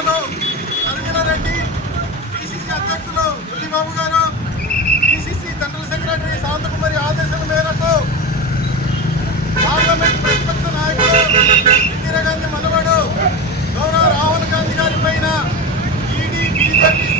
జిల్లాలో రెడ్డి పిసిసి అధ్యక్షులు బుల్లిబాబు గారు పిసిసి జనరల్ సెక్రటరీ శాంతకుమారి ఆదేశాల మేరకు పార్లమెంట్ ప్రతిపక్ష నాయకుడు ఇందిరాగాంధీ మనవడు గౌరవ రాహుల్ గాంధీ గారి పైన ఈడీ బీజేపీ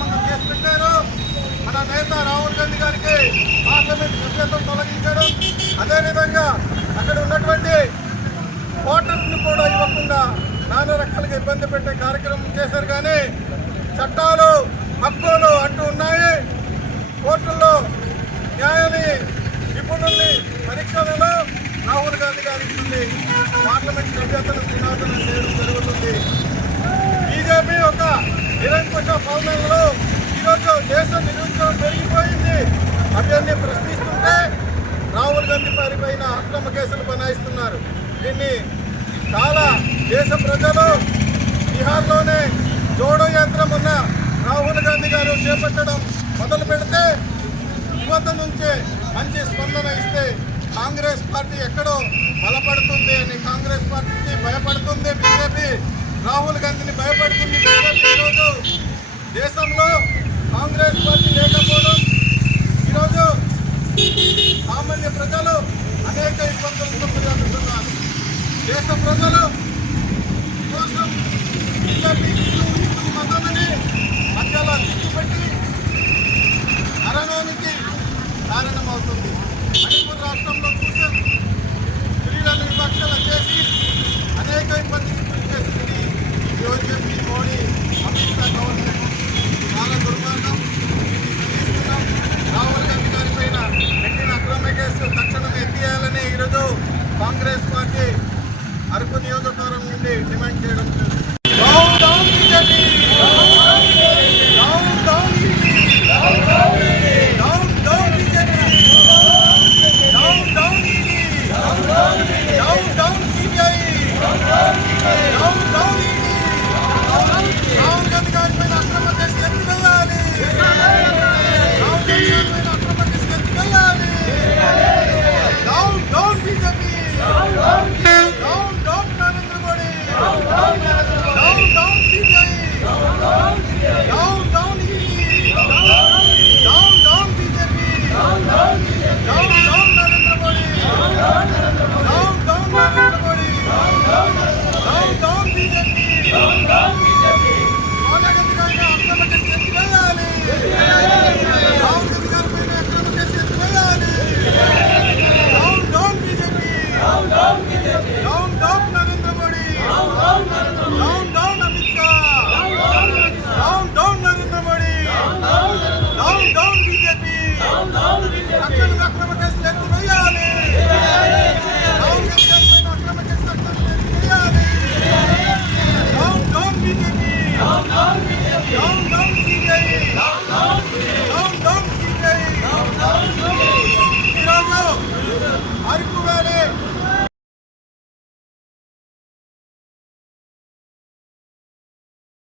మనకి పెట్టారు మన నేత రాహుల్ గాంధీ గారికి పార్లమెంట్ సభ్యత్వం తొలగించారు. అదేవిధంగా అక్కడ ఉన్నటువంటి ఓటర్స్ని కూడా ఇవ్వకుండా నానా రకాలుగా ఇబ్బంది పెట్టే కార్యక్రమం చేశారు. కానీ చట్టాలు హక్కులు అంటూ ఉన్నాయి. కోర్టుల్లో న్యాయాన్ని నిపుణుల్ని పరీక్షలలో రాహుల్ గాంధీ గారికి ఉంది పార్లమెంట్ సభ్యతను దినాదన చేయడం జరుగుతుంది. బీజేపీ ఒక నిరంకుశ పాలనలో దేశ నిరుద్యోగం పెరిగిపోయింది. అవన్నీ ప్రశ్నిస్తుంటే రాహుల్ గాంధీ వారి పైన అక్రమ కేసులు బనాయిస్తున్నారు. దీన్ని చాలా దేశ ప్రజలు బీహార్లోనే జోడో యంత్రం ఉన్న రాహుల్ గాంధీ గారు చేపట్టడం మొదలు పెడితే యువత నుంచే మంచి స్పందన ఇస్తే కాంగ్రెస్ పార్టీ ఎక్కడో బలపడుతుంది అని కాంగ్రెస్ పార్టీకి భయపడుతుంది. బీజేపీ రాహుల్ గాంధీని భయపడుతుంది. బీజేపీ ఈరోజు దేశంలో సామాన్య ప్రజలు అనేక ఇబ్బందులతో గురవుతున్నారు దేశ ప్రజలు కోసం బీజేపీ హిందూ హిందూ మతాన్ని మధ్యలో చిక్కుపెట్టి మరణానికి కారణమవుతుంది. మణిపూర్ రాష్ట్రంలో చూసాం స్త్రీలను వివక్షణ చేసి అనేక ఇబ్బందికి గురి చేస్తుంది బీజేపీ మోడీ అమిత్ షా గవర్నమెంట్ చాలా దుర్మార్గం. வாங்கியிடத்தில் Yeah.